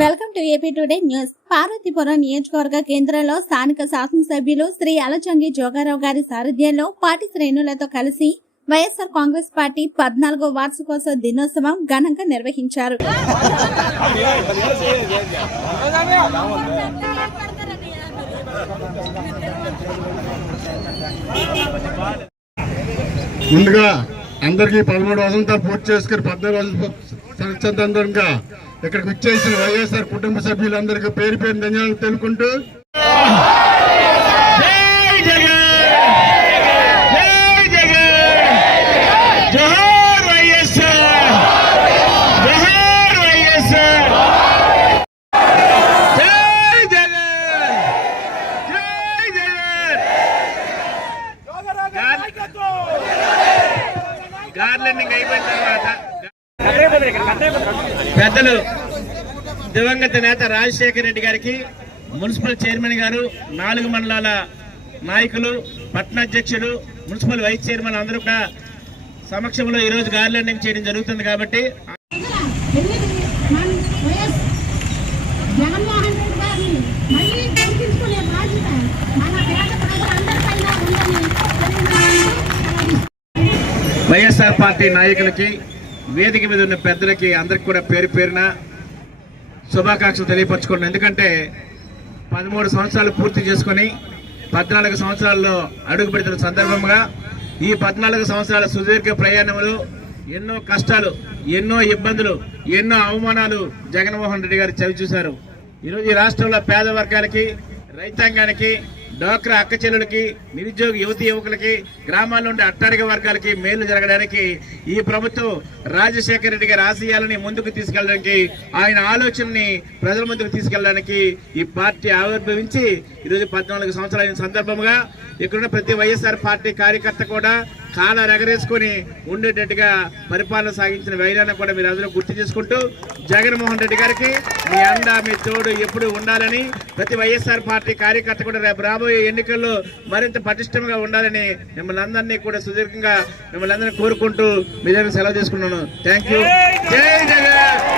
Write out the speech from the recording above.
Welcome to AP today news. Parvathipuram నియోజకవర్గ కేంద్రంలో స్థానిక శాసనసభ్యులు శ్రీ అలచంగి జోగారావు గారి సారథ్యంలో పార్టీ శ్రేణులతో కలిసి వైఎస్ఆర్ కాంగ్రెస్ పార్టీ పద్నాలుగో వార్షికోత్సవ దినోత్సవం ఘనంగా నిర్వహించారు. ముందుగా అందరికీ పదమూడు రోజులతో పూర్తి చేసుకుని పద్నాలుగు రోజులు సంవత్సరంగా ఇక్కడికి వచ్చేసిన వైఎస్ఆర్ కుటుంబ సభ్యులందరికీ పేరు పేరు ధన్యవాదాలు తెలుపుకుంటూ జై జగన్ జై జగన్ జగన్ గార్లెండింగ్ అయిపోయిన తర్వాత పెద్దలు దివంగత నేత రాజశేఖర రెడ్డి గారికి మున్సిపల్ చైర్మన్ గారు నాలుగు మండలాల నాయకులు పట్టణాధ్యక్షులు మున్సిపల్ వైస్ చైర్మన్ అందరూ కూడా సమక్షంలో ఈరోజు గార్లెండింగ్ చేయడం జరుగుతుంది కాబట్టి వైఎస్ఆర్ పార్టీ నాయకులకి వేదిక మీద ఉన్న పెద్దలకి అందరికి కూడా పేరు పేరున శుభాకాంక్షలు తెలియపరచుకోండి ఎందుకంటే పదమూడు సంవత్సరాలు పూర్తి చేసుకొని పద్నాలుగు సంవత్సరాల్లో అడుగు పెడుతున్న సందర్భంగా ఈ పద్నాలుగు సంవత్సరాల సుదీర్ఘ ప్రయాణంలో ఎన్నో కష్టాలు ఎన్నో ఇబ్బందులు ఎన్నో అవమానాలు జగన్మోహన్ రెడ్డి గారు చవి చూశారు ఈరోజు ఈ రాష్ట్రంలో పేద వర్గాలకి రైతాంగానికి డోక్రా అక్క చెల్లెలకి నిరుద్యోగ యువతి యువకులకి గ్రామాల్లో ఉండే అట్టారిక వర్గాలకి మేలు జరగడానికి ఈ ప్రభుత్వం రాజశేఖర రెడ్డి గారి ఆశయాలని ముందుకు తీసుకెళ్ళడానికి ఆయన ఆలోచనని ప్రజల ముందుకు తీసుకెళ్ళడానికి ఈ పార్టీ ఆవిర్భవించి ఈరోజు పద్నాలుగు సంవత్సరాల సందర్భంగా ఇక్కడున్న ప్రతి వైఎస్ఆర్ పార్టీ కార్యకర్త కూడా కాల ఎగరేసుకొని ఉండేటట్టుగా పరిపాలన సాగించిన వైరాన్ని కూడా మీరు అందరూ గుర్తు చేసుకుంటూ జగన్మోహన్ రెడ్డి గారికి మీ అండ మీ తోడు ఎప్పుడు ఉండాలని ప్రతి వైఎస్ఆర్ పార్టీ కార్యకర్త కూడా రేపు రాబోయే ఎన్నికల్లో మరింత పటిష్టంగా ఉండాలని మిమ్మల్ని అందరినీ కూడా సుదీర్ఘంగా మిమ్మల్ని అందరినీ కోరుకుంటూ మీ దగ్గర సెలవు తీసుకున్నాను. థ్యాంక్ యూ జై జగన్!